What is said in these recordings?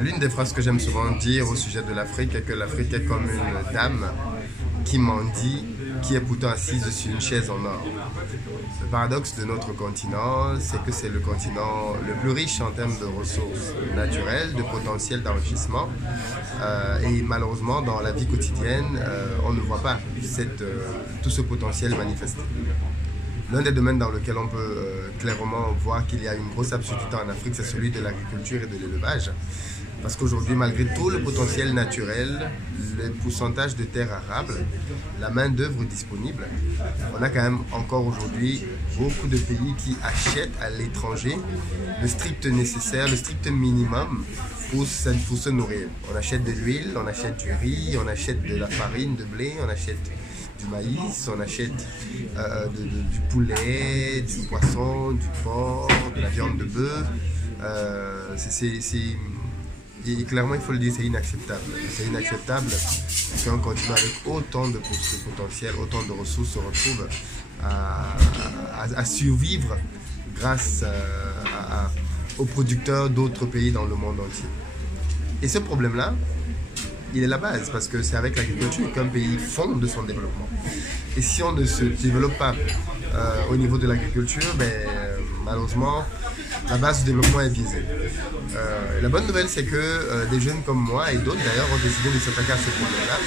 L'une des phrases que j'aime souvent dire au sujet de l'Afrique est que l'Afrique est comme une dame qui mendie, qui est pourtant assise sur une chaise en or. Le paradoxe de notre continent, c'est que c'est le continent le plus riche en termes de ressources naturelles, de potentiel d'enrichissement. Et malheureusement, dans la vie quotidienne, on ne voit pas tout ce potentiel manifesté. L'un des domaines dans lequel on peut clairement voir qu'il y a une grosse absurdité en Afrique, c'est celui de l'agriculture et de l'élevage. Parce qu'aujourd'hui, malgré tout le potentiel naturel, le pourcentage de terres arables, la main-d'œuvre disponible, on a quand même encore aujourd'hui beaucoup de pays qui achètent à l'étranger le strict nécessaire, le strict minimum pour se nourrir. On achète de l'huile, on achète du riz, on achète de la farine, de blé, on achète du maïs, on achète du poulet, du poisson, du porc, de la viande de bœuf. Et clairement, il faut le dire, c'est inacceptable. C'est inacceptable qu'un continent avec autant de potentiel, autant de ressources se retrouve à survivre grâce aux producteurs d'autres pays dans le monde entier. Et ce problème-là, il est la base, parce que c'est avec l'agriculture qu'un pays fonde son développement. Et si on ne se développe pas au niveau de l'agriculture, malheureusement, la base du développement est visée. La bonne nouvelle, c'est que des jeunes comme moi et d'autres d'ailleurs ont décidé de s'attaquer à ce problème-là.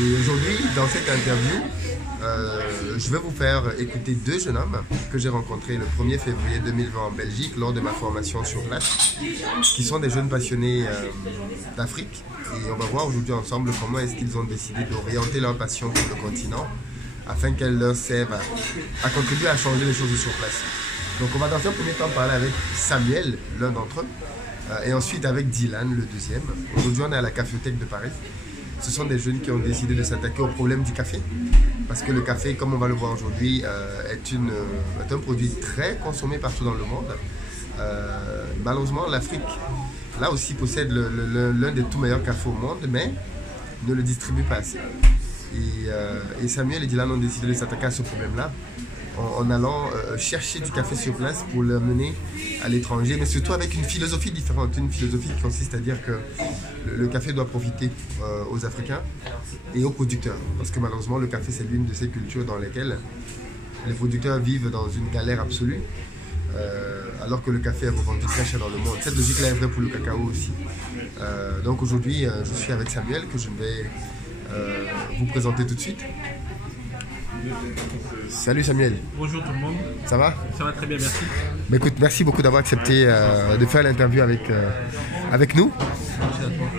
Et aujourd'hui, dans cette interview, je vais vous faire écouter deux jeunes hommes que j'ai rencontrés le 1er février 2020 en Belgique lors de ma formation sur place, qui sont des jeunes passionnés d'Afrique. Et on va voir aujourd'hui ensemble comment est-ce qu'ils ont décidé d'orienter leur passion pour le continent afin qu'elle leur serve à contribuer à changer les choses sur place. Donc on va dans un premier temps parler avec Samuel, l'un d'entre eux, et ensuite avec Dylan, le deuxième. Aujourd'hui on est à la Caféothèque de Paris. Ce sont des jeunes qui ont décidé de s'attaquer au problème du café. Parce que le café, comme on va le voir aujourd'hui, est un produit très consommé partout dans le monde. Malheureusement, l'Afrique, là aussi, possède l'un des tout meilleurs cafés au monde, mais ne le distribue pas assez. Et Samuel et Dylan ont décidé de s'attaquer à ce problème-là en allant chercher du café sur place pour l'amener à l'étranger, mais surtout avec une philosophie différente, une philosophie qui consiste à dire que le café doit profiter aux Africains et aux producteurs, parce que malheureusement le café c'est l'une de ces cultures dans lesquelles les producteurs vivent dans une galère absolue, alors que le café est revendu très cher dans le monde. Cette logique-là est vraie pour le cacao aussi. Donc aujourd'hui je suis avec Samuel que je vais vous présenter tout de suite. Salut Samuel. Bonjour tout le monde. Ça va? Ça va très bien, merci. Bah écoute, merci beaucoup d'avoir accepté de faire l'interview avec nous.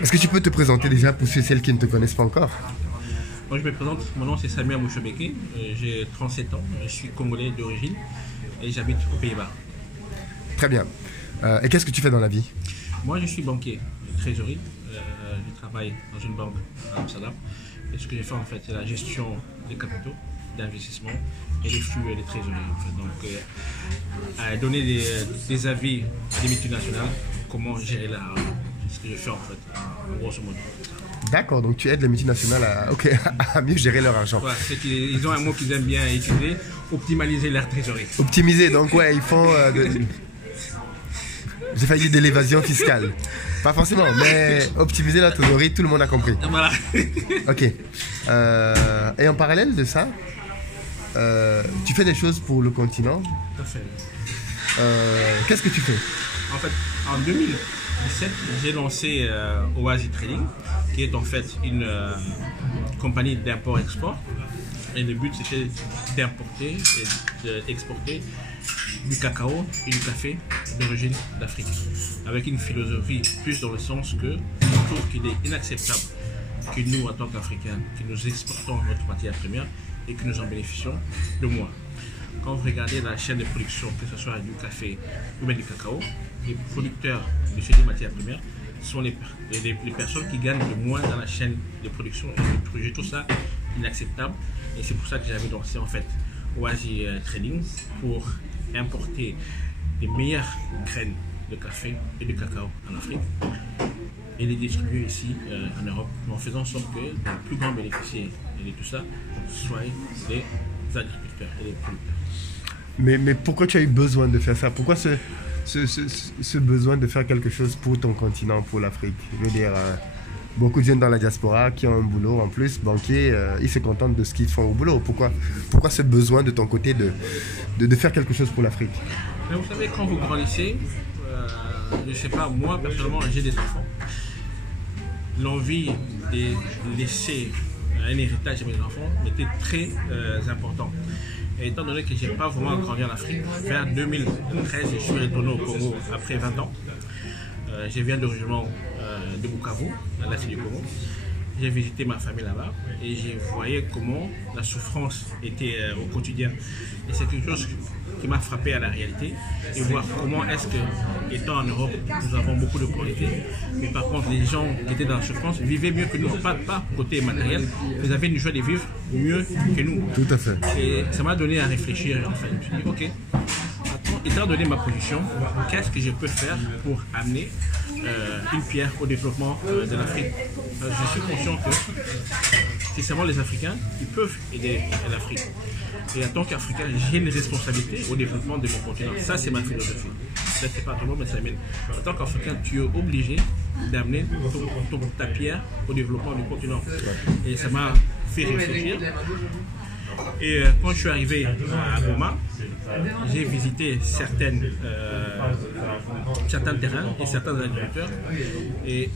Est-ce que tu peux te présenter déjà pour ceux et celles qui ne te connaissent pas encore? Moi je me présente, mon nom c'est Samuel Mouchobeke, j'ai 37 ans, je suis congolais d'origine et j'habite aux Pays-Bas. Très bien. Et qu'est-ce que tu fais dans la vie? Moi je suis banquier de trésorerie, je travaille dans une banque à Amsterdam et ce que je fais en fait c'est la gestion des capitaux, d'investissement et les flux et les trésoreries en fait. Donc donner des avis à des multinationales, comment gérer l'argent, c'est ce que je fais en fait, en grosso modo. D'accord, donc tu aides les multinationales à mieux gérer leur argent. Voilà, ils ont un mot qu'ils aiment bien utiliser, optimaliser leur trésorerie. Optimiser, donc ouais, ils font... J'ai failli dire de l'évasion fiscale. Pas forcément, mais optimiser la trésorerie, tout le monde a compris. Voilà. Ok. Et en parallèle de ça, tu fais des choses pour le continent. Tout à fait. Qu'est-ce que tu fais? En fait, en 2017, j'ai lancé Oasi Trading, qui est en fait une compagnie d'import-export. Et le but, c'était d'importer et d'exporter du cacao et du café d'origine d'Afrique. Avec une philosophie plus dans le sens que je trouve qu'il est inacceptable que nous, en tant qu'Africains, que nous exportons notre matière première et que nous en bénéficions de moins. Quand vous regardez la chaîne de production, que ce soit du café ou bien du cacao, les producteurs de ces deux matières premières sont les personnes qui gagnent le moins dans la chaîne de production. Et je trouve ça inacceptable. Et c'est pour ça que j'avais lancé en fait Oasi Trading pour importer les meilleures graines de café et de cacao en Afrique et les distribuer ici en Europe, en faisant en sorte que les plus grands bénéficiaires de tout ça soient les agriculteurs et les producteurs. Mais pourquoi tu as eu besoin de faire ça? Pourquoi ce besoin de faire quelque chose pour ton continent, pour l'Afrique? Je veux dire, beaucoup de jeunes dans la diaspora qui ont un boulot en plus, banquier, ils se contentent de ce qu'ils font au boulot. Pourquoi ce besoin de ton côté de faire quelque chose pour l'Afrique? Mais vous savez, quand vous grandissez, je ne sais pas, moi personnellement j'ai des enfants. L'envie de laisser un héritage à mes enfants était très important. Et étant donné que je n'ai pas vraiment grandi en Afrique, vers 2013, je suis retourné au Congo après 20 ans. Je viens d'originalement de Bukavu, à l'est du Congo. J'ai visité ma famille là-bas et j'ai voyé comment la souffrance était au quotidien. Et c'est quelque chose qui m'a frappé à la réalité et voir comment est-ce que, étant en Europe, nous avons beaucoup de qualité, mais par contre les gens qui étaient dans la souffrance vivaient mieux que nous, pas côté matériel, ils avaient une joie de vivre mieux que nous. Tout à fait. Et ça m'a donné à réfléchir. En fait, je me suis dit, ok, étant donné ma position, qu'est-ce que je peux faire pour amener une pierre au développement de l'Afrique? Je suis conscient que c'est seulement les Africains qui peuvent aider l'Afrique. Et en tant qu'Africain, j'ai une responsabilité au développement de mon continent. Ça, c'est ma philosophie. Ça, c'est pas tout le monde, mais c'est la mienne. En tant qu'Africain, tu es obligé d'amener ta pierre au développement du continent. Et ça m'a fait réfléchir. Et quand je suis arrivé à Goma, j'ai visité certains terrains et certains agriculteurs. Et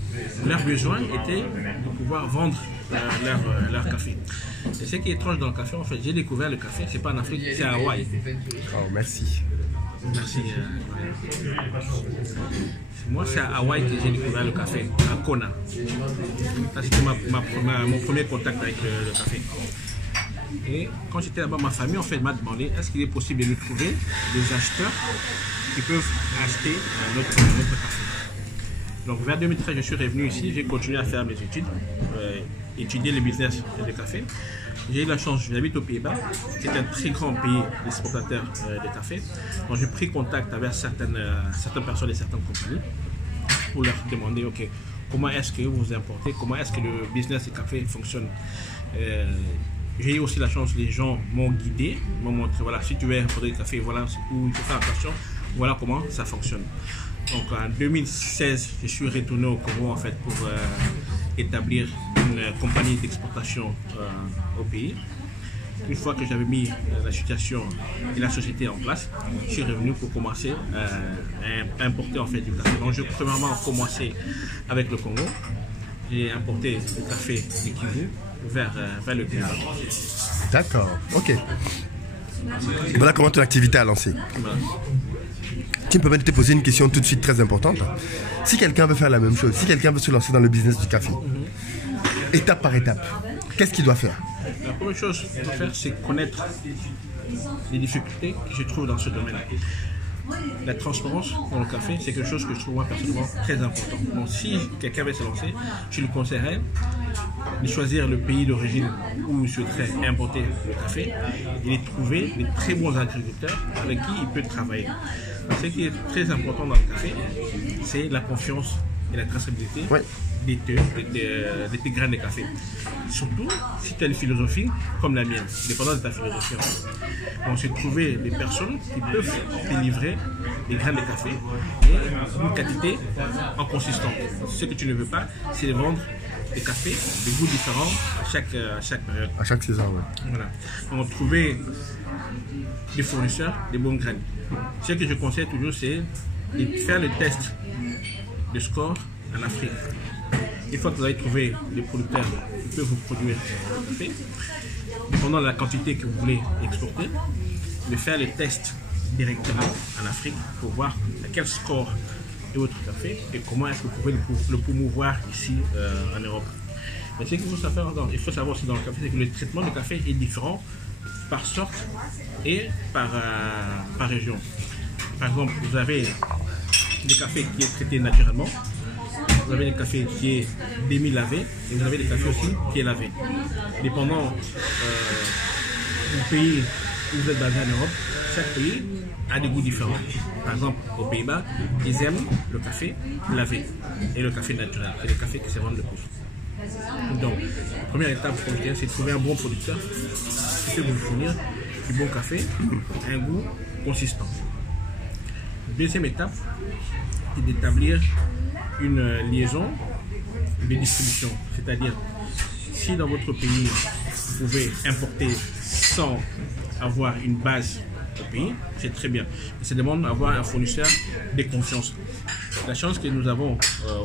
leur besoin était de pouvoir vendre leur café. Et ce qui est étrange dans le café, en fait, j'ai découvert le café, c'est pas en Afrique, c'est à Hawaï. Oh, merci. Merci. Moi, c'est à Hawaï que j'ai découvert le café, à Kona. Ça, c'était mon premier contact avec le café. Et quand j'étais là-bas, ma famille en fait m'a demandé est-ce qu'il est possible de nous trouver des acheteurs qui peuvent acheter notre café. Donc vers 2013, je suis revenu ici, j'ai continué à faire mes études, étudier le business de café. J'ai eu la chance, j'habite aux Pays-Bas, c'est un très grand pays exportateur de café. Donc j'ai pris contact avec certaines personnes et certaines compagnies pour leur demander ok, comment est-ce que vous importez, comment est-ce que le business du café fonctionne. J'ai eu aussi la chance, les gens m'ont guidé, m'ont montré, voilà, si tu veux importer du café, voilà où il faut faire attention, voilà comment ça fonctionne. Donc en 2016, je suis retourné au Congo en fait pour établir une compagnie d'exportation au pays. Une fois que j'avais mis la situation et la société en place, je suis revenu pour commencer à importer en fait du café. Donc j'ai premièrement commencé avec le Congo. J'ai importé du café de Kivu vers le Pays. D'accord, ok. Voilà comment ton activité a lancé. Voilà. Tu me permets de te poser une question tout de suite très importante. Si quelqu'un veut faire la même chose, si quelqu'un veut se lancer dans le business du café, étape par étape, qu'est-ce qu'il doit faire? La première chose qu'il doit faire, c'est connaître les difficultés que je trouve dans ce domaine. La transparence dans le café, c'est quelque chose que je trouve moi personnellement très important. Donc si quelqu'un veut se lancer, je lui conseillerais de choisir le pays d'origine où il souhaiterait importer le café et de trouver des très bons agriculteurs avec qui il peut travailler. Ce qui est très important dans le café, c'est la confiance et la traçabilité de tes graines de café. Surtout si tu as une philosophie comme la mienne, dépendant de ta philosophie. Donc c'est trouver des personnes qui peuvent te livrer des graines de café et une quantité en consistance. Ce que tu ne veux pas, c'est de vendre des cafés de goûts différents à chaque période. À chaque saison, oui. Voilà. Donc trouver des fournisseurs, des bonnes graines. Ce que je conseille toujours, c'est de faire le test de score en Afrique. Une fois que vous avez trouvé des producteurs qui peuvent vous produire du café, dépendant de la quantité que vous voulez exporter, de faire le test directement en Afrique pour voir à quel score est votre café et comment est-ce que vous pouvez le promouvoir ici en Europe. Mais ce qu'il faut savoir aussi dans le café, c'est que le traitement du café est différent par sorte et par région. Par exemple, vous avez des cafés qui est traité naturellement, vous avez des cafés qui est demi-lavé et vous avez des cafés aussi qui est lavé. Dépendant du pays où vous êtes basé en Europe, chaque pays a des goûts différents. Par exemple, aux Pays-Bas, ils aiment le café lavé et le café naturel, c'est le café qui se vend le plus. Donc, la première étape, c'est de trouver un bon producteur qui peut vous fournir du bon café, un goût consistant. Deuxième étape, c'est d'établir une liaison de distribution. C'est-à-dire, si dans votre pays, vous pouvez importer sans avoir une base au pays, c'est très bien. Mais ça demande d'avoir un fournisseur de confiance. La chance que nous avons au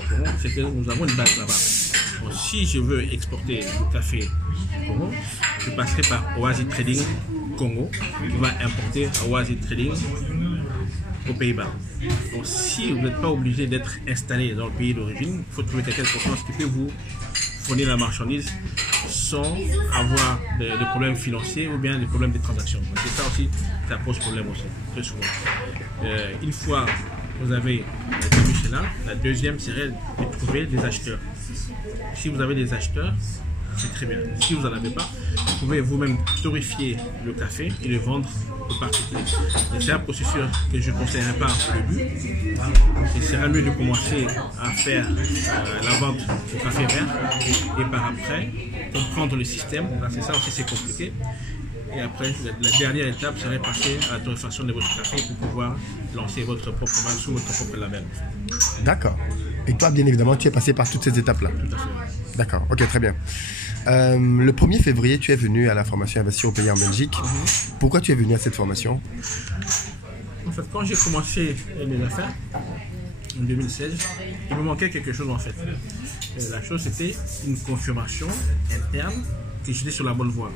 Congo, c'est que nous avons une base là-bas. Donc, si je veux exporter du café au Congo, je passerai par Oasis Trading Congo, qui va importer à Oasis Trading aux Pays-Bas. Donc si vous n'êtes pas obligé d'être installé dans le pays d'origine, il faut trouver quelqu'un de confiance qui peut vous fournir la marchandise sans avoir de problèmes financiers ou bien des problèmes de transaction. Parce que ça aussi, ça pose problème aussi, très souvent. Une fois que vous avez établi cela, la deuxième serait de trouver des acheteurs. Si vous avez des acheteurs, c'est très bien. Si vous n'en avez pas, vous pouvez vous-même torréfier le café et le vendre aux particuliers. C'est un processus que je ne conseillerais pas au début. Il serait mieux de commencer à faire la vente au café vert et par après comprendre le système. C'est ça aussi, c'est compliqué. Et après, la dernière étape serait passer à la torréfaction de votre café pour pouvoir lancer votre propre marque sous votre propre label. D'accord. Et toi, bien évidemment, tu es passé par toutes ces étapes-là. Tout à fait. D'accord, ok, très bien. Le 1er février, tu es venu à la formation Investir au pays en Belgique. Pourquoi tu es venu à cette formation? En fait, quand j'ai commencé mes affaires, en 2016, il me manquait quelque chose en fait. La chose, c'était une confirmation interne que j'étais sur la bonne voie.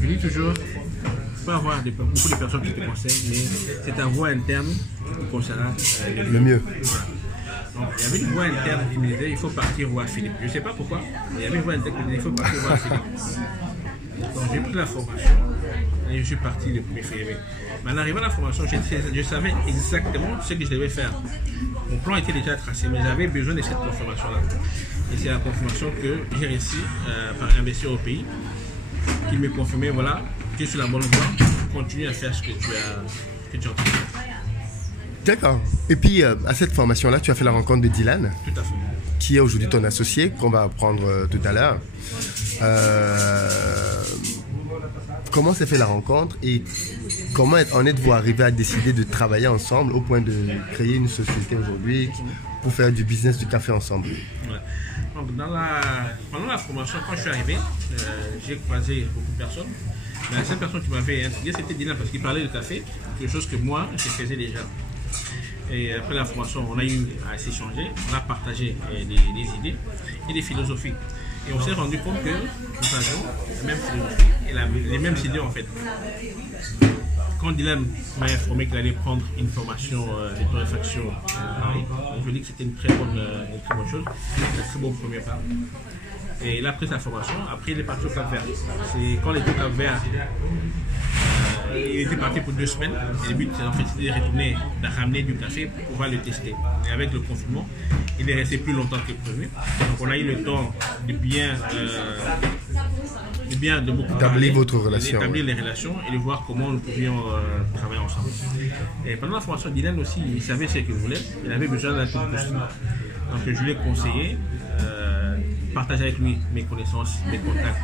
Je dis toujours, il faut avoir beaucoup de personnes qui te conseillent, mais c'est ta voie interne qui te conseillera le mieux. Voilà. Donc, il y avait une voix interne qui me disait il faut partir voir Philippe. Je ne sais pas pourquoi, mais il y avait une voix interne qui me disait il faut partir voir Philippe. Donc, j'ai pris la formation et je suis parti le 1er février. Mais en arrivant à la formation, je savais exactement ce que je devais faire. Mon plan était déjà tracé, mais j'avais besoin de cette confirmation-là. Et c'est la confirmation que j'ai réussi par Investir au pays, qui me confirmait voilà, que je suis sur la bonne voie, continue à faire ce que tu as entendu. D'accord. Et puis, à cette formation-là, tu as fait la rencontre de Dylan, tout à fait, qui est aujourd'hui ton associé, qu'on va apprendre tout à l'heure. Comment s'est fait la rencontre et comment en êtes-vous arrivé à décider de travailler ensemble au point de créer une société aujourd'hui pour faire du business du café ensemble? Ouais. Donc, pendant la formation, quand je suis arrivé, j'ai croisé beaucoup de personnes. Mais la seule personne qui m'avait intrigué, c'était Dylan, parce qu'il parlait de café, quelque chose que moi, je faisais déjà. Et après la formation, on a eu à s'échanger, on a partagé des idées et des philosophies. Et on s'est rendu compte que nous avions la même philosophie et les mêmes idées en fait. Quand Dylan m'a informé qu'il allait prendre une formation de torréfaction à Paris, je lui ai dit que c'était une très bonne chose, un très bon premier pas. Et il a pris sa formation, après il est parti au Cap-Vert. C'est quand il était au Cap-Vert, il était parti pour 2 semaines. Et le but, en fait, c'était de retourner, de ramener du café pour pouvoir le tester. Et avec le confinement, il est resté plus longtemps que prévu. Donc on a eu le temps de bien établir votre relation, d'établir les relations et de voir comment nous pouvions travailler ensemble. Et pendant la formation, Dylan aussi, il savait ce qu'il voulait. Il avait besoin d'un coup de pouce. Donc je lui ai conseillé, partager avec lui mes connaissances, mes contacts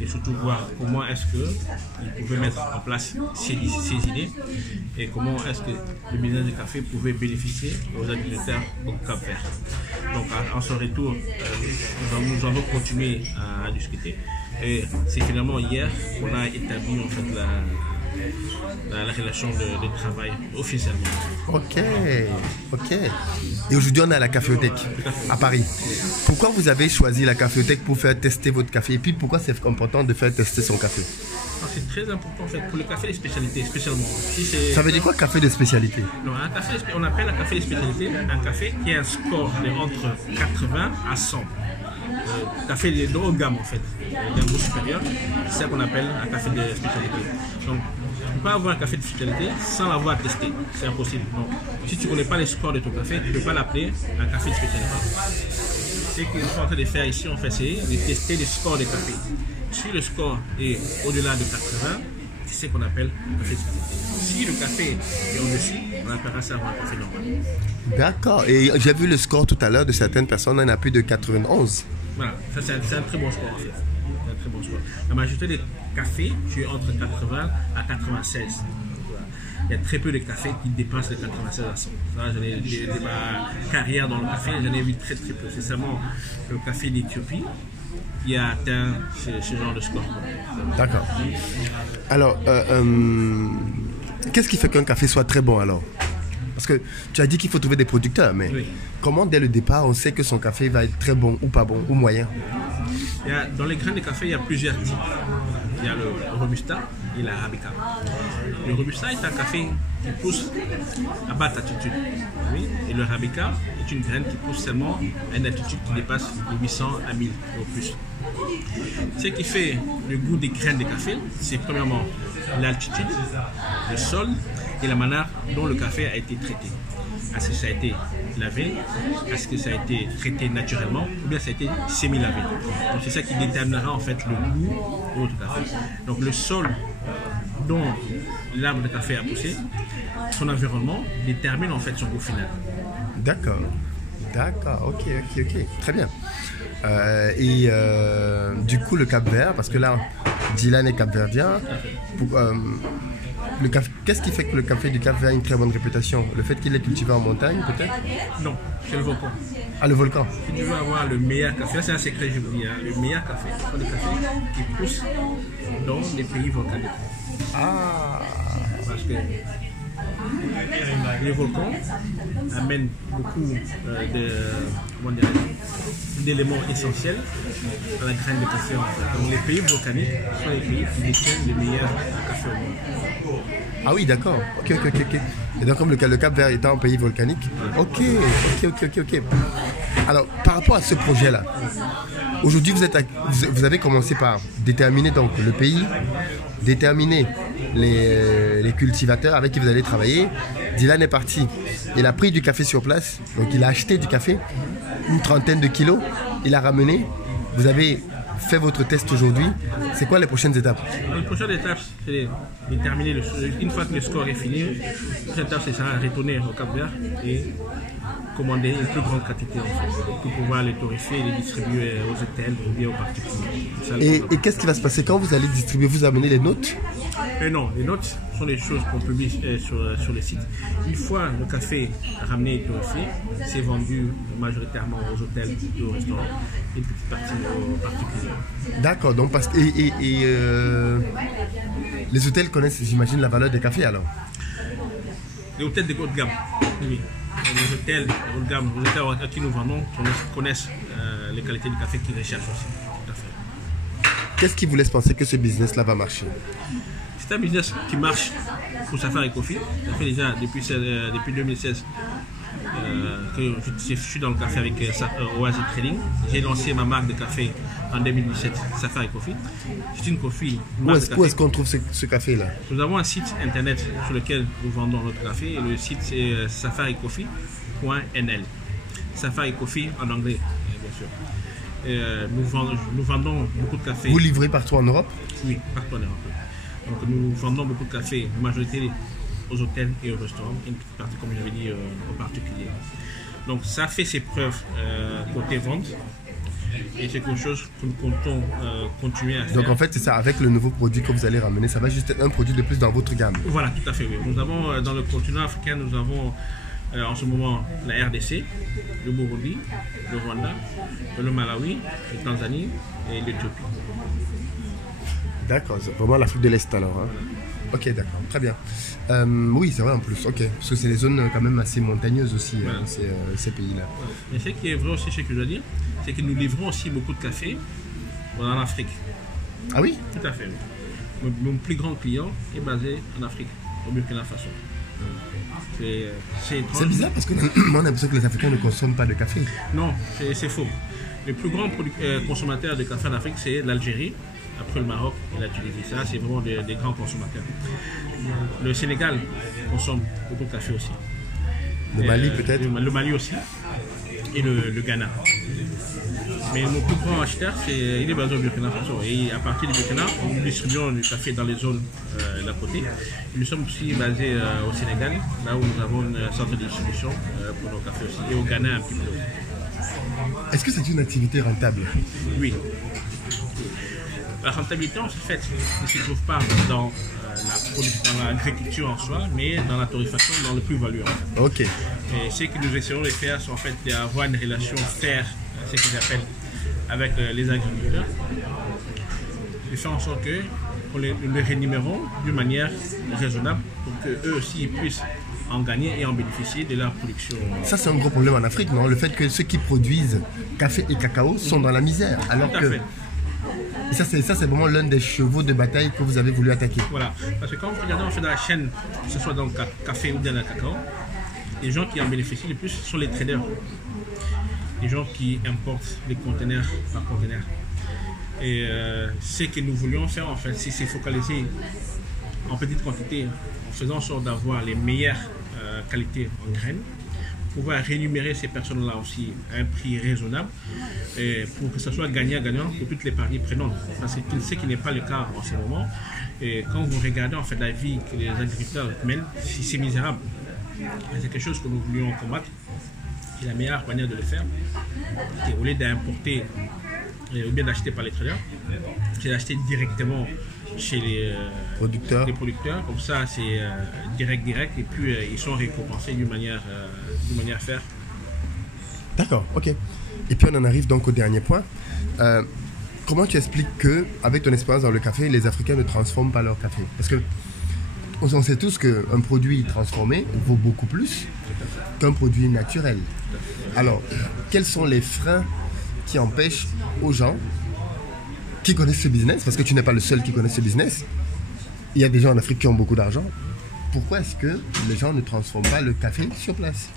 et surtout voir comment est-ce qu'il pouvait mettre en place ses idées et comment est-ce que le business de café pouvait bénéficier aux agriculteurs au Cap-Vert. Donc en son retour, nous allons continuer à discuter et c'est finalement hier qu'on a établi en fait la relation de travail officiellement. Ok. Et aujourd'hui, on est à la caféothèque à Paris. Pourquoi vous avez choisi la caféothèque pour faire tester votre café? Et puis pourquoi c'est important de faire tester son café? C'est très important en fait pour le café de spécialité, spécialement. Ça veut dire quoi, café de spécialité? Non, on appelle un café de spécialité un café qui a un score entre 80 à 100. Café de haut gamme en fait, d'un goût supérieur, c'est ça qu'on appelle un café de spécialité. Donc, tu ne peux pas avoir un café de spécialité sans l'avoir testé, c'est impossible. Donc, si tu ne connais pas les scores de ton café, tu ne peux pas l'appeler un café de spécialité. Ce que nous sommes en train de faire ici, en fait, c'est de tester les scores des cafés. Si le score est au-delà de 80, c'est ce qu'on appelle un café de spécialité. Si le café est au-dessus, on appellera ça un café normal. D'accord. Et j'ai vu le score tout à l'heure de certaines personnes, on a plus de 91. Voilà, ça c'est un très bon score en fait. C'est un très bon score. La majorité des cafés, tu es entre 80 à 96. Voilà. il y a très peu de cafés qui dépassent les 96 à 100. Ça, de ma carrière dans le café, j'en ai vu très peu. C'est seulement le café d'Éthiopie qui a atteint ce genre de score. D'accord. Alors, qu'est-ce qui fait qu'un café soit très bon alors? Parce que tu as dit qu'il faut trouver des producteurs, mais Oui. comment dès le départ on sait que son café va être très bon ou pas bon ou moyen? Dans les grains de café, il y a plusieurs types. Il y a le Robusta et l'Arabica. Le Robusta est un café qui pousse à basse altitude. Oui. Et le Arabica est une graine qui pousse seulement à une altitude qui dépasse de 800 à 1000 au plus. Ce qui fait le goût des graines de café, c'est premièrement l'altitude, le sol et la manière dont le café a été traité. Est-ce que ça a été lavé? Est-ce que ça a été traité naturellement? Ou bien ça a été semi-lavé? Donc c'est ça qui déterminera en fait le goût de votre café. Donc le sol dont l'arbre de café a poussé, son environnement détermine en fait son goût final. D'accord. D'accord, ok. Très bien. Du coup, le Cap-Vert, parce que là, Dylan est capverdien. Qu'est-ce qui fait que le café du Cap-Vert a une très bonne réputation? Le fait qu'il est cultivé en montagne, peut-être? Non, c'est le volcan. Ah, le volcan. Si tu veux avoir le meilleur café, c'est un secret, je vous dis, hein, le meilleur café, c'est le café qui pousse dans les pays volcaniques. Ah. Parce que les volcans amènent beaucoup d'éléments essentiels à la graine de café. En fait. Donc les pays volcaniques sont les pays qui détiennent les meilleurs cafés au monde. Ah oui, d'accord. Ok. Et donc comme le Cap-Vert étant un pays volcanique. Ok. Alors, par rapport à ce projet-là, aujourd'hui vous avez commencé par déterminer donc le pays, déterminer les cultivateurs avec qui vous allez travailler. Dylan est parti. Il a pris du café sur place. Donc il a acheté du café, une 30aine de kilos. Il a ramené. Vous avez fait votre test aujourd'hui. C'est quoi les prochaines étapes? Les prochaines étapes, c'est de déterminer une fois que le score est fini. La prochaine étape, c'est ça, retourner au Cap-Vert et commander une plus grande quantité en fait, pour pouvoir les torréfier et les distribuer aux hôtels ou bien aux particuliers. Et qu'est-ce qui va se passer quand vous allez distribuer? Vous amenez les notes? Non, les notes sont des choses qu'on publie sur le site. Une fois le café ramené et torréfié, c'est vendu majoritairement aux hôtels et aux restaurants et une petite partie aux particuliers. D'accord, donc les hôtels connaissent, j'imagine, la valeur des cafés alors? Les hôtels de haut de gamme, oui. Les hôtels haut de gamme, les hôtels à qui nous vendons connaissent les qualités du café qu'ils recherchent aussi. Tout à fait. Qu'est-ce qui vous laisse penser que ce business-là va marcher? C'est un business qui marche pour Safari Coffee. Ça fait déjà depuis 2016 que je suis dans le café avec Oasis Trading. J'ai lancé ma marque de café en 2017, Safari Coffee. C'est une coffee. Où est-ce qu'on trouve ce café-là? Nous avons un site internet sur lequel nous vendons notre café. Et le site c'est safaricoffee.nl. Safari Coffee en anglais, bien sûr. Nous vendons beaucoup de café. Vous livrez partout en Europe? Oui, partout en Europe. Donc nous vendons beaucoup de café, majorité aux hôtels et aux restaurants, et une petite partie, comme j'avais dit, aux particuliers. Donc ça fait ses preuves côté vente, et c'est quelque chose que nous comptons continuer à faire. Donc en fait c'est ça, avec le nouveau produit que vous allez ramener, ça va juste être un produit de plus dans votre gamme. Voilà, tout à fait, oui. Nous avons dans le continent africain, nous avons en ce moment la RDC, le Burundi, le Rwanda, le Malawi, la Tanzanie et l'Éthiopie. D'accord, c'est vraiment l'Afrique de l'Est alors. Hein. Ok, d'accord, très bien. Oui, c'est vrai en plus, ok. Parce que c'est des zones quand même assez montagneuses aussi, voilà. ces pays-là. Mais ce qui est vrai aussi, ce que je dois dire, c'est que nous livrons aussi beaucoup de café en Afrique. Ah oui? Tout à fait. Mon plus grand client est basé en Afrique, au Burkina Faso. C'est bizarre parce que moi on a l'impression que les Africains ne consomment pas de café. Non, c'est faux. Le plus grand consommateur de café en Afrique, c'est l'Algérie. Après le Maroc et la Tunisie, ça c'est vraiment des grands consommateurs. Le Sénégal consomme beaucoup de café aussi. Le Mali peut-être? Le Mali aussi. Et le Ghana. Mais mon plus grand acheteur, il est basé au Burkina Faso. Et à partir du Burkina, nous distribuons du café dans les zones d'à côté. Et nous sommes aussi basés au Sénégal, là où nous avons un centre de distribution pour nos cafés aussi. Et au Ghana un petit peu. Est-ce que c'est une activité rentable? Oui. La rentabilité, en fait, ne se trouve pas dans l'agriculture en soi, mais dans la torréfaction, dans le plus-value. En fait. Ok. Et ce que nous essayons de faire, c'est en fait d'avoir une relation faire, ce qu'ils appellent, avec les agriculteurs, de faire en sorte que nous les rémunérons d'une manière raisonnable pour qu'eux aussi ils puissent en gagner et en bénéficier de leur production. Ça, c'est un gros problème en Afrique, non? Le fait que ceux qui produisent café et cacao sont dans la misère. Alors Tout à que fait. Et ça, c'est vraiment l'un des chevaux de bataille que vous avez voulu attaquer. Voilà, parce que quand vous regardez en fait dans la chaîne, que ce soit dans le café ou dans le cacao, les gens qui en bénéficient le plus sont les traders. Les gens qui importent les conteneurs par conteneur. Et ce que nous voulions faire en fait, c'est se focaliser en petite quantité, en faisant en sorte d'avoir les meilleures qualités en graines, pouvoir rémunérer ces personnes-là aussi à un prix raisonnable et pour que ce soit gagnant-gagnant pour toutes les parties prenantes. Parce que ce qui n'est pas le cas en ce moment. Et quand vous regardez en fait la vie que les agriculteurs mènent, c'est misérable. C'est quelque chose que nous voulions combattre. Et la meilleure manière de le faire, c'est au lieu d'importer ou bien d'acheter par les traders, c'est d'acheter directement chez les producteurs. Comme ça, c'est direct, et puis ils sont récompensés d'une manière faire. D'accord, ok. Et puis on en arrive donc au dernier point. Comment tu expliques que, avec ton expérience dans le café, les Africains ne transforment pas leur café? Parce que on sait tous qu'un produit transformé vaut beaucoup plus qu'un produit naturel. Alors, quels sont les freins qui empêchent aux gens qui connaissent ce business, parce que tu n'es pas le seul qui connaît ce business, il y a des gens en Afrique qui ont beaucoup d'argent, pourquoi est-ce que les gens ne transforment pas le café sur place?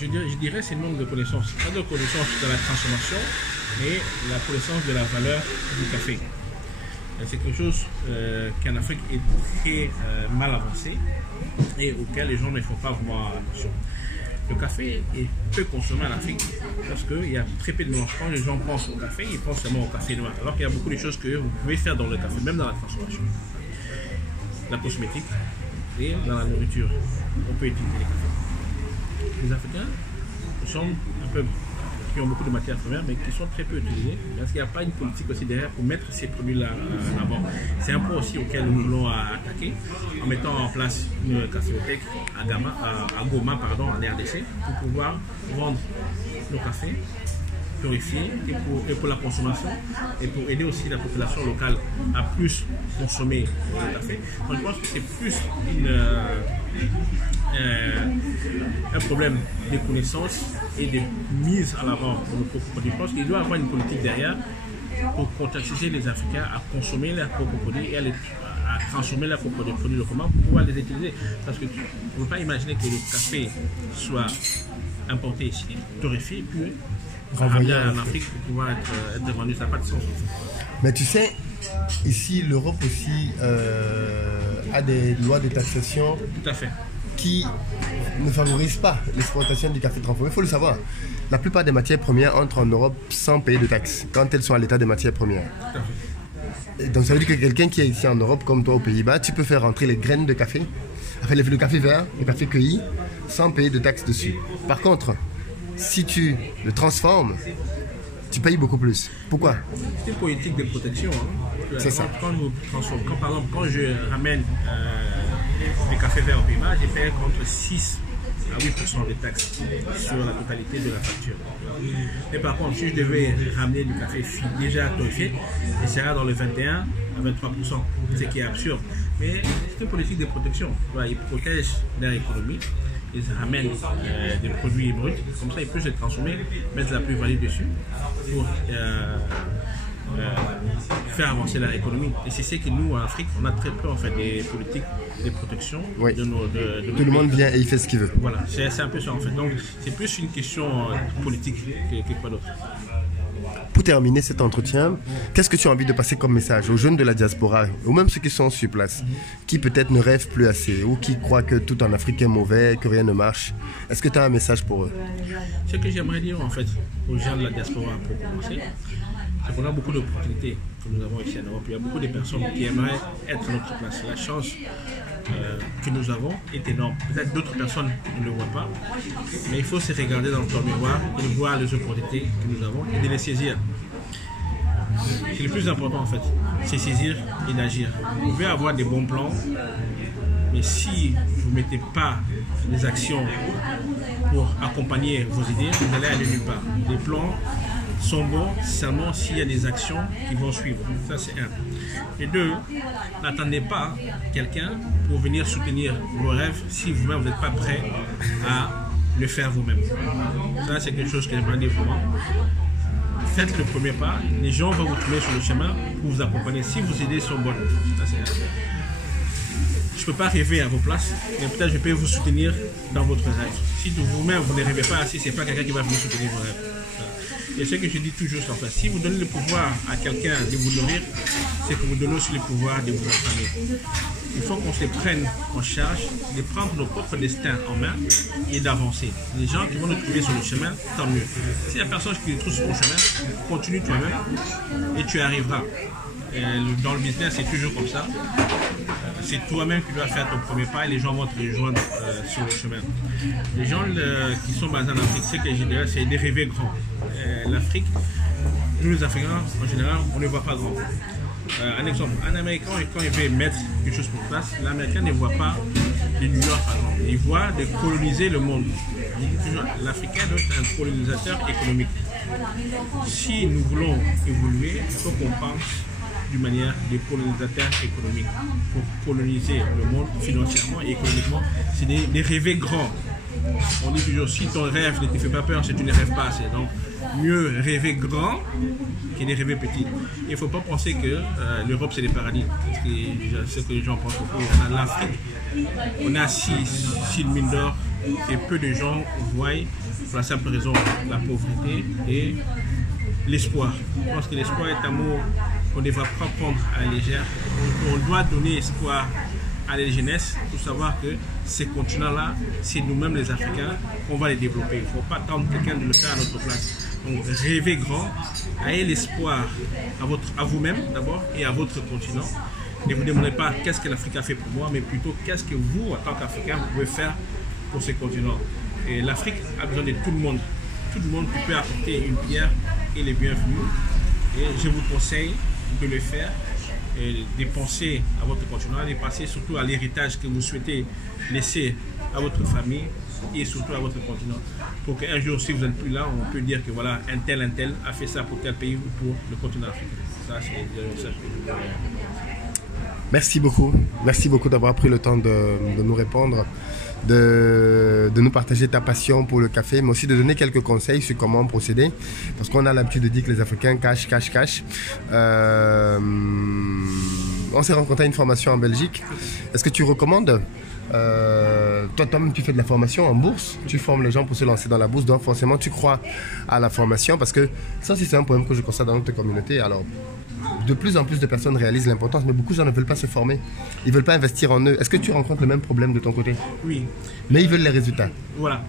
Je dirais c'est le manque de connaissances. Pas de connaissances de la transformation, mais la connaissance de la valeur du café. C'est quelque chose qui en Afrique est très mal avancé et auquel les gens ne font pas vraiment attention. Le café est peu consommé en Afrique parce qu'il y a très peu de mélange. Quand les gens pensent au café, ils pensent seulement au café noir. Alors qu'il y a beaucoup de choses que vous pouvez faire dans le café, même dans la transformation. La cosmétique et dans la nourriture, on peut utiliser les cafés. Les Africains sont un peu qui ont beaucoup de matières premières, mais qui sont très peu utilisées parce qu'il n'y a pas une politique aussi derrière pour mettre ces produits-là en avant. C'est un point aussi auquel nous voulons attaquer en mettant en place une caféothèque à Goma, en RDC, pour pouvoir vendre nos cafés purifiés et pour la consommation et pour aider aussi la population locale à plus consommer le café. Donc, je pense que c'est plus un problème de connaissance et de mise à l'avant de nos propres produits. Je pense qu'il doit y avoir une politique derrière pour conscientiser les Africains à consommer leurs propres produits et à transformer leurs propres produits localement pour pouvoir les utiliser. Parce que tu ne peux pas imaginer que le café soit importé ici, torréfié, puis renvoyé en Afrique pour pouvoir être vendu. Ça n'a pas de sens. Mais tu sais, ici, l'Europe aussi a des lois de taxation. Tout à fait. Qui ne favorisent pas l'exportation du café transformé. Il faut le savoir. La plupart des matières premières entrent en Europe sans payer de taxes, quand elles sont à l'état des matières premières. Et donc ça veut dire que quelqu'un qui est ici en Europe, comme toi aux Pays-Bas, tu peux faire rentrer les graines de café, enfin le café vert, le café cueilli, sans payer de taxes dessus. Par contre, si tu le transformes, tu payes beaucoup plus. Pourquoi? C'est une politique de protection. Hein. C'est ça. Par exemple, quand je ramène les cafés verts au Pays-Bas, j'ai payé entre 6 à 8% de taxes sur la totalité de la facture. Mais par contre, si je devais ramener du café déjà torréfié, il sera dans le 21 à 23%, ce qui est absurde. Mais c'est une politique de protection. Ils protègent leur économie, ils ramènent des produits bruts, comme ça ils peuvent se transformer, mettre la plus-value dessus pour faire avancer leur économie. Et c'est ce que nous, en Afrique, on a très peu en fait des politiques de protection. Oui. De nos Tout le monde vient et il fait ce qu'il veut. Voilà, c'est un peu ça en fait. Donc c'est plus une question politique que quoi d'autre. Pour terminer cet entretien, qu'est-ce que tu as envie de passer comme message aux jeunes de la diaspora, ou même ceux qui sont sur place, qui peut-être ne rêvent plus assez, ou qui croient que tout en Afrique est mauvais, que rien ne marche? Est-ce que tu as un message pour eux? Ce que j'aimerais dire en fait aux gens de la diaspora pour commencer, c'est qu'on a beaucoup d'opportunités que nous avons ici en Europe. Il y a beaucoup de personnes qui aimeraient être à notre place. La chance que nous avons est énorme. Peut-être d'autres personnes ne le voient pas, mais il faut se regarder dans notre miroir et de voir les opportunités que nous avons et de les saisir. c'est le plus important en fait, c'est saisir et d'agir. Vous pouvez avoir des bons plans, mais si vous ne mettez pas des actions pour accompagner vos idées, vous allez aller nulle part. Les plans sont bons seulement s'il y a des actions qui vont suivre. Ça, c'est un. Et deux, n'attendez pas quelqu'un pour venir soutenir vos rêves si vous-même vous n'êtes pas prêt à le faire vous-même. Ça, c'est quelque chose que j'aimerais dire vraiment. Faites le premier pas, les gens vont vous trouver sur le chemin pour vous accompagner si vos idées sont bonnes. Ça, c'est un. Je ne peux pas rêver à vos places, mais peut-être je peux vous soutenir dans votre rêve. Si vous-même vous ne rêvez pas assez, ce n'est pas quelqu'un qui va venir soutenir vos rêves. Et ce que je dis toujours, c'est en fait, si vous donnez le pouvoir à quelqu'un de vous nourrir, c'est que vous donnez aussi le pouvoir de vous entraîner. Il faut qu'on se prenne en charge, de prendre nos propres destins en main et d'avancer. Les gens qui vont nous trouver sur le chemin, tant mieux. S'il y a personne qui nous trouve sur le chemin, continue toi-même et tu arriveras. Et dans le business, c'est toujours comme ça. C'est toi-même qui dois faire ton premier pas et les gens vont te rejoindre sur le chemin. Les gens qui sont basés en Afrique, ce que je dirais, c'est de rêver grand. L'Afrique, nous les Africains, en général, on ne voit pas grand. Un exemple, un Américain, quand il veut mettre quelque chose pour place, l'Américain ne voit pas de New York, par exemple. Il voit de coloniser le monde. L'Africain doit être un colonisateur économique. Si nous voulons évoluer, il faut qu'on pense d'une manière de colonisateur économique. Pour coloniser le monde financièrement et économiquement, c'est de rêver grand. On dit toujours, si ton rêve ne te fait pas peur, c'est que tu ne rêves pas assez. Donc, mieux rêver grand que de rêver petit. Il ne faut pas penser que l'Europe, c'est le paradis. C'est ce que les gens pensent beaucoup. On a l'Afrique, on a 6 mines d'or et peu de gens voient, pour la simple raison, la pauvreté et l'espoir. Je pense que l'espoir est un mot qu'on ne devra pas prendre à la légère. On doit donner espoir à la jeunesse pour savoir que ces continents-là, c'est nous-mêmes les Africains qu'on va les développer. Il ne faut pas attendre quelqu'un de le faire à notre place. Donc rêvez grand, ayez l'espoir à vous-même d'abord et à votre continent. Ne vous demandez pas qu'est-ce que l'Afrique a fait pour moi, mais plutôt qu'est-ce que vous, en tant qu'Africain, vous pouvez faire pour ce continent. Et l'Afrique a besoin de tout le monde. Tout le monde qui peut apporter une pierre est le bienvenu. Et je vous conseille de le faire. Et de penser à votre continent, de penser surtout à l'héritage que vous souhaitez laisser à votre famille et surtout à votre continent. Pour qu'un jour, si vous n'êtes plus là, on peut dire que voilà, un tel a fait ça pour tel pays ou pour le continent africain. Ça, c'est ça. Merci beaucoup. Merci beaucoup d'avoir pris le temps de nous répondre, de nous partager ta passion pour le café, mais aussi de donner quelques conseils sur comment procéder. Parce qu'on a l'habitude de dire que les Africains cachent. On s'est rencontré à une formation en Belgique. Est-ce que tu recommandes toi-même, tu fais de la formation en bourse, tu formes les gens pour se lancer dans la bourse, donc forcément tu crois à la formation, parce que ça c'est un problème que je constate dans notre communauté. Alors, de plus en plus de personnes réalisent l'importance, mais beaucoup de gens ne veulent pas se former, ils ne veulent pas investir en eux. Est-ce que tu rencontres le même problème de ton côté? Oui. Mais ils veulent les résultats. Voilà.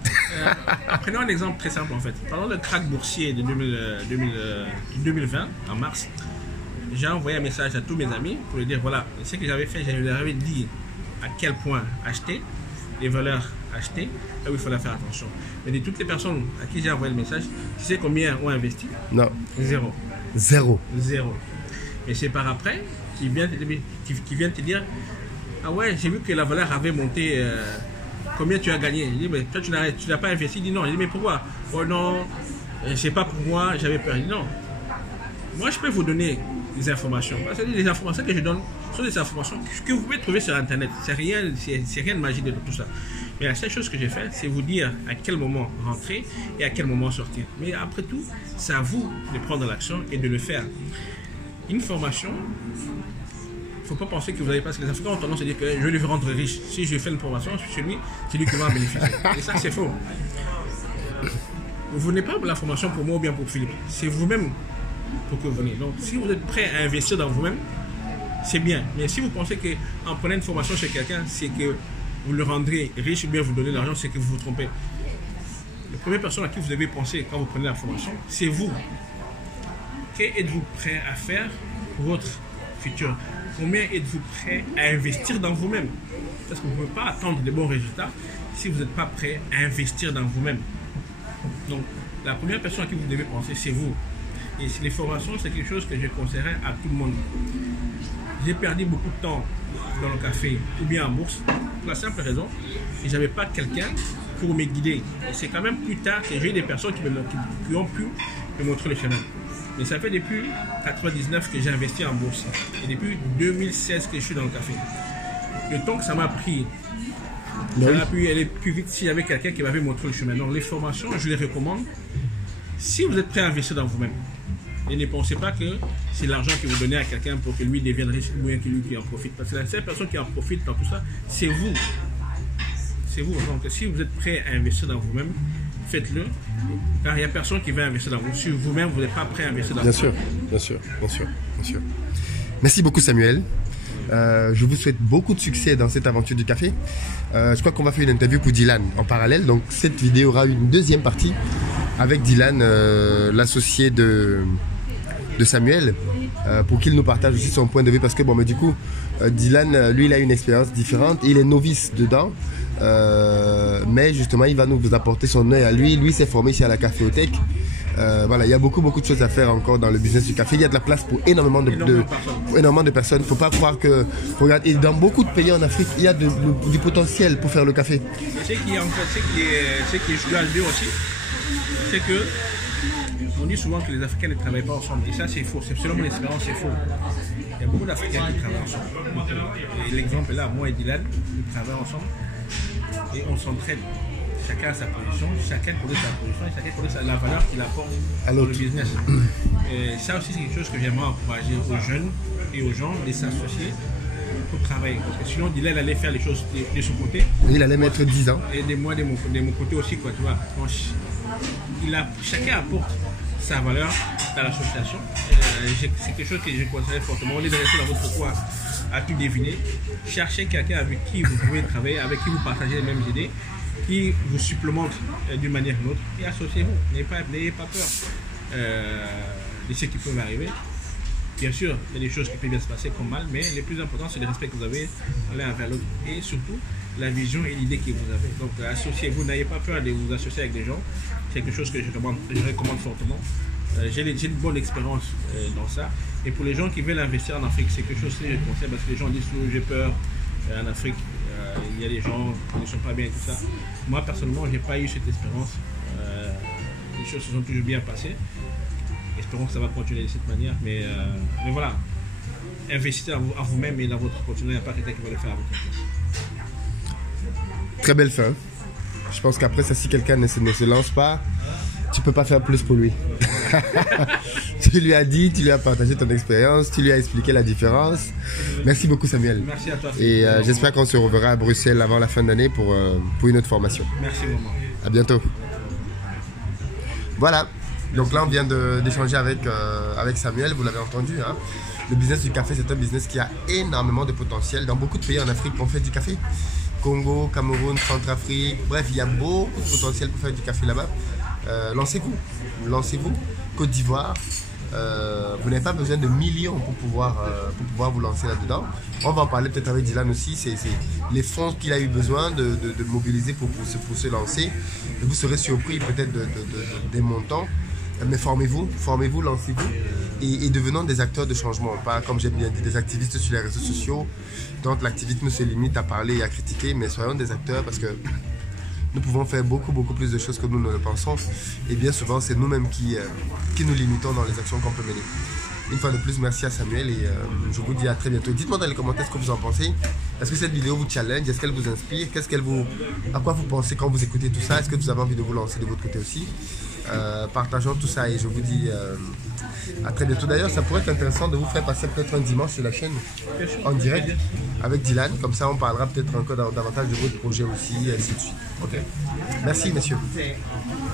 Prenons un exemple très simple en fait. Pendant le krach boursier de 2020, en mars, j'ai envoyé un message à tous mes amis pour leur dire voilà, ce que j'avais fait, je leur avais dit à quel point acheter, les valeurs achetées, là où il fallait faire attention. Mais de toutes les personnes à qui j'ai envoyé le message, tu sais combien ont investi? Non. Zéro. Et c'est par après qui vient te dire ah ouais, j'ai vu que la valeur avait monté, combien tu as gagné? Je dis mais toi tu n'as pas investi? Il dit non. Je dis mais pourquoi? Oh non, c'est pas pour moi, j'avais peur. Il dit non. Moi je peux vous donner des informations. Parce que les informations que je donne sont des informations que vous pouvez trouver sur internet. C'est rien de magique de tout ça. Mais la seule chose que j'ai fait, c'est vous dire à quel moment rentrer et à quel moment sortir. Mais après tout, c'est à vous de prendre l'action et de le faire. Une formation, il ne faut pas penser que vous avez, parce que les Africains ont tendance à dire que je vais lui rendre riche. Si je fais une formation, c'est lui qui va en bénéficier. Et ça, c'est faux. Vous n'êtes pas la formation pour moi ou bien pour Philippe. C'est vous-même pour que vous venez. Donc, si vous êtes prêt à investir dans vous-même, c'est bien. Mais si vous pensez qu'en prenant une formation chez quelqu'un, c'est que vous le rendrez riche ou bien vous donnez l'argent, c'est que vous vous trompez. La première personne à qui vous devez penser quand vous prenez la formation, c'est vous. Qu'êtes-vous prêt à faire pour votre futur? Combien êtes-vous prêt à investir dans vous-même? Parce que vous ne pouvez pas attendre de bons résultats si vous n'êtes pas prêt à investir dans vous-même. Donc, la première personne à qui vous devez penser, c'est vous. Et les formations, c'est quelque chose que je conseillerais à tout le monde. J'ai perdu beaucoup de temps dans le café ou bien en bourse pour la simple raison que je n'avais pas quelqu'un pour me guider. C'est quand même plus tard que j'ai eu des personnes qui ont pu me montrer le chemin. Mais ça fait depuis 1999 que j'ai investi en bourse et depuis 2016 que je suis dans le café. Le temps que ça m'a pris, ça aurait pu aller plus vite s'il y avait quelqu'un qui m'avait montré le chemin. Donc les formations, je les recommande si vous êtes prêt à investir dans vous-même. Et ne pensez pas que c'est l'argent que vous donnez à quelqu'un pour que lui devienne riche ou bien que lui qui en profite. Parce que la seule personne qui en profite dans tout ça, c'est vous. C'est vous. Donc si vous êtes prêt à investir dans vous-même, faites-le. Car il n'y a personne qui va investir dans vous. Si vous-même, vous n'êtes pas prêt à investir dans vous-même. Bien sûr. Merci beaucoup Samuel. Je vous souhaite beaucoup de succès dans cette aventure du café. Je crois qu'on va faire une interview pour Dylan en parallèle. Donc cette vidéo aura une deuxième partie avec Dylan, l'associé de Samuel, pour qu'il nous partage aussi son point de vue. Parce que du coup, Dylan, lui, il a une expérience différente. Il est novice dedans. Mais justement, il va nous apporter son œil à lui. Lui s'est formé ici à la caféothèque. Voilà, il y a beaucoup de choses à faire encore dans le business du café. Il y a de la place pour énormément de personnes. Il ne faut pas croire que... Regarde, et dans beaucoup de pays en Afrique, il y a du potentiel pour faire le café. Ce qui je dois le dire aussi, c'est que on dit souvent que les Africains ne travaillent pas ensemble. Et ça, c'est faux. Selon mon expérience, c'est faux. Il y a beaucoup d'Africains qui travaillent ensemble. Et l'exemple est là, moi et Dylan, nous travaillons ensemble et on s'entraide. Chacun a sa position, chacun connaît sa position et chacun connaît la valeur qu'il apporte dans le business. Et ça aussi, c'est quelque chose que j'aimerais encourager aux jeunes et aux gens de s'associer pour travailler. Parce que sinon, Dylan allait faire les choses de son côté. Il allait mettre 10 ans. Et de moi, de mon côté aussi, quoi, tu vois. Chacun apporte sa valeur dans l'association. C'est quelque chose que je conseille fortement. Au lieu de rester dans votre coin à tout deviner, cherchez quelqu'un avec qui vous pouvez travailler, avec qui vous partagez les mêmes idées, qui vous supplémente d'une manière ou d'une autre, et associez-vous. N'ayez pas peur de ce qui peut m'arriver. Bien sûr, il y a des choses qui peuvent bien se passer comme mal, mais le plus important, c'est le respect que vous avez l'un envers l'autre et surtout la vision et l'idée que vous avez. Donc, associez-vous, n'ayez pas peur de vous associer avec des gens. C'est quelque chose que je recommande fortement. J'ai une bonne expérience dans ça. Et pour les gens qui veulent investir en Afrique, c'est quelque chose que je conseille parce que les gens disent toujours j'ai peur en Afrique. Il y a des gens qui ne sont pas bien et tout ça. Moi, personnellement, je n'ai pas eu cette expérience. Les choses se sont toujours bien passées. Espérons que ça va continuer de cette manière. Mais voilà, investissez en vous-même et dans votre continuité. Il n'y a pas quelqu'un qui va le faire avec vous. Très belle fin. Je pense qu'après ça, si quelqu'un ne se lance pas, tu ne peux pas faire plus pour lui. Tu lui as dit, tu lui as partagé ton expérience, tu lui as expliqué la différence. Merci beaucoup Samuel. Merci à toi. Et j'espère qu'on se reverra à Bruxelles avant la fin d'année pour une autre formation. Merci vraiment. À bientôt. Voilà. Donc là, on vient d'échanger avec Samuel, vous l'avez entendu. Hein. Le business du café, c'est un business qui a énormément de potentiel. Dans beaucoup de pays en Afrique, on fait du café. Congo, Cameroun, Centrafrique, bref, il y a beaucoup de potentiel pour faire du café là-bas. Lancez-vous. Côte d'Ivoire, vous n'avez pas besoin de millions pour pouvoir vous lancer là-dedans. On va en parler peut-être avec Dylan aussi. C'est les fonds qu'il a eu besoin de mobiliser pour se lancer. Et vous serez surpris peut-être des montants. Mais formez-vous, lancez-vous et devenons des acteurs de changement. Pas, comme j'ai bien dit, des activistes sur les réseaux sociaux. Donc l'activisme se limite à parler et à critiquer, mais soyons des acteurs parce que nous pouvons faire beaucoup plus de choses que nous ne le pensons. Et bien souvent, c'est nous-mêmes qui nous limitons dans les actions qu'on peut mener. Une fois de plus, merci à Samuel et je vous dis à très bientôt. Dites-moi dans les commentaires ce que vous en pensez. Est-ce que cette vidéo vous challenge? Est-ce qu'elle vous inspire? À quoi vous pensez quand vous écoutez tout ça? Est-ce que vous avez envie de vous lancer de votre côté aussi? Partageons tout ça et je vous dis à très bientôt. D'ailleurs, ça pourrait être intéressant de vous faire passer peut-être un dimanche sur la chaîne en direct avec Dylan. Comme ça, on parlera peut-être encore davantage de votre projet aussi et ainsi de suite. Ok. Merci, messieurs.